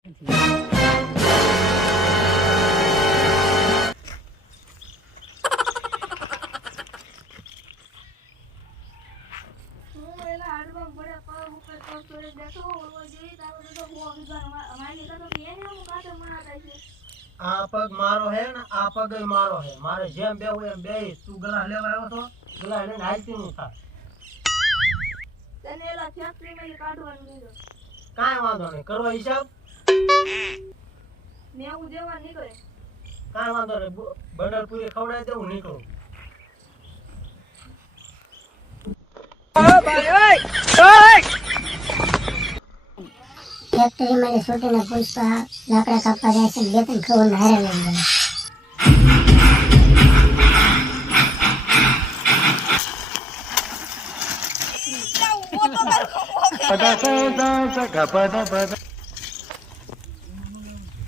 આ પગ મારો હે ને આ પગ મારો હે. મારે જેમ બેવું એમ બે. તું ગલા લેવા આવ્યો તો ગલા લઈને હાલતી નહીં થાય. તને એલા ફેક્ટરીમાં કાઢવાનું દીધો. કાંઈ વાંધો નહીં, કરવા હિસાબ મેં દેવા નીકળે. કાંઈ વાંધો નહીં, બંડલ પૂરી ખવડાવી દેવું, નીકળું. ફેક્ટરી માં છોટીને પુષ્પા લાકડા કાપવા જાય છે. બે ત્રણ ખબર હારે લઈ જાય.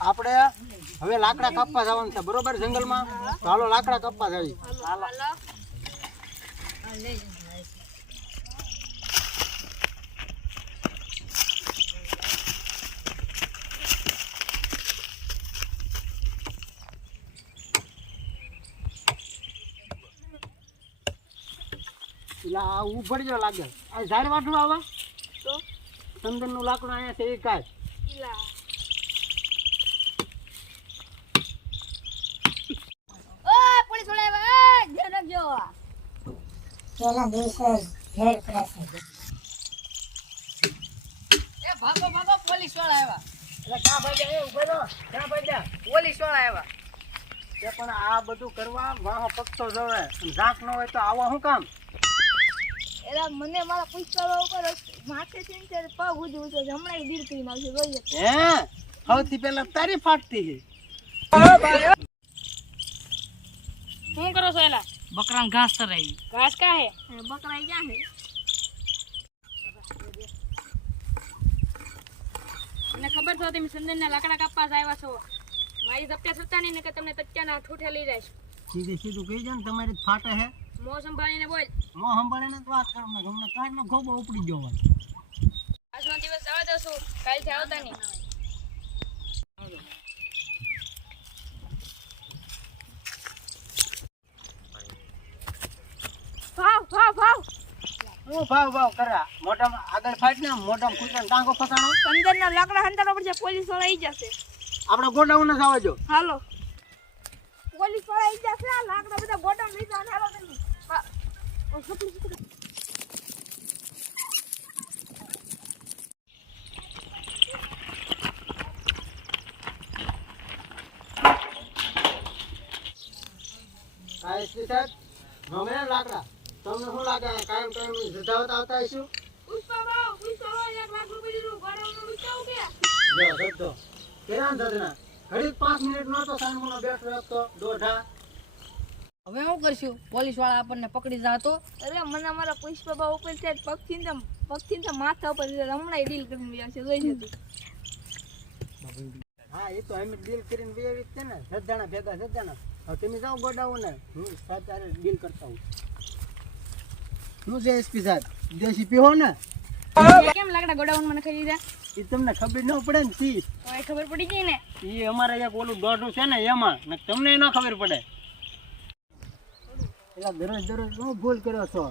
આપણે હવે લાકડા કાપવા જવાનું છે, બરોબર? જંગલમાં. તો હાલો લાકડા કાપવા જઈએ. આ ઉભડજો લાગે. આ ઝાડ વાટું આવા તો ચંદન નું લાકડું અહીંયા છે. એ કાઢ. પોલીસ વાળા ધ્યાન રાખજો. પેલા દિવસે ભેળ પડે છે. એ ભાગો ભાગો, પોલીસ વાળા આવ્યા. એટલે ક્યાં ભાઈ જાય? ઉભો રહો. ક્યાં ભાઈ જાય? પોલીસ વાળા આવ્યા. એ પણ આ બધું કરવા વાહો પક્ષો જવે. ઝાંક ન હોય તો આવા શું કામ? એલા મને મારા પુષ્પા ઉપર માથે થી પગ ઉધી ઉઠે. હમણાં ડીલ કરી નાખજો. જોઈએ હે સૌથી પહેલા તારી ફાટતી છે. શું કરો છો? એલા બકરાને ઘાસ ચરાવી. ઘાસ કા હે? બકરા ક્યાં હે? મને ખબર છે તમે સંદનના લાકડા કાપવા આવ્યા છો. મારી જપ્યા સત્તા નહીં ને કે તમને તત્યાના ઠૂઠે લઈ જાય. સીધે સીધું કહી જાય ને તમારી જ ફાટે હે. મોં સંભાળીને બોલ. મોં સંભાળીને જ વાત કરો ને. હમણાં કાઢનો ખોબો ઉપડી ગયો હોય. આજનો દિવસ જવા દો છું. કાલથી આવતા નહીં. ભાવ ભાવ ભાવ. હું ભાવ કર્યા. મોઢામાં આગળ ફાટ ને મોઢામાં કૂતરાનો ટાંગો ફસાણો. અંદરના લાકડા હંતાડો પડશે. પોલીસ વાળા આવી જશે. આપણે ગોડાઉન જ આવવા જો. હાલો. પોલીસ વાળા આવી જશે. આ લાકડા બધા ગોડાઉન લઈ જવાના. હાલો તમે. હા. કાયસ્રી સાહેબ ગમે લાકડા. તમને શું લાગે કાયમ કાયમ જજાવત આવતા હશું? પુષ્પા ભાવ 1 લાખ રૂપિયાનું ગોડાઉનનું વિચારું કે? જો જજો કેરાન જજના ઘડીક 5 મિનિટ નો તો સાનમોનો બેઠો હતો દોઢા. હવે શું કરશું? પોલીસ વાળા આપણને પકડી જાતો. અરે મને મારા પુષ્પા ભાવ ઉપર છે પગથી માથા ઉપર હમણાં ડીલ કરીને ગયા છે. જોઈ જતી. હા એ તો અમે ડીલ કરીને વેવી છે ને. જજાણા ભેગા જજાણા. હવે તમે જાઓ ગોડાઉન ને હું સાથે ડીલ કરતા હું. શું છે એસપી સાહેબ? દેશી પીવો ને? કેમ લાકડા ગોડાઉન મને ખાઈ દીધા? એ તમને ખબર ન પડે ને તી. હવે ખબર પડી ગઈ ને. એ અમારે એક ઓલું દોઢું છે ને એમાં ને તમને ન ખબર પડે. એટલે દરરોજ શું ભૂલ કર્યો છો?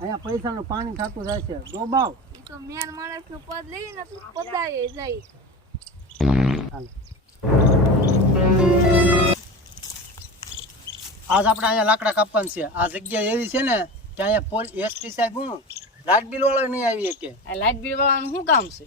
અહીંયા પૈસાનું પાણી થતું જાય છે. ડોબાવ. એ તો મેન માણસ નું પદ લઈ ને તું પદાય જાય. હાલો આજ આપણે અહીંયા લાકડા કાપવાનું છે. આ જગ્યા એવી છે ને કે અહીંયા એસપી સાહેબ હું લાઇટ બિલ વાળો નહીં આવી કે. આ લાઇટ બિલ વાળાનું શું કામ છે?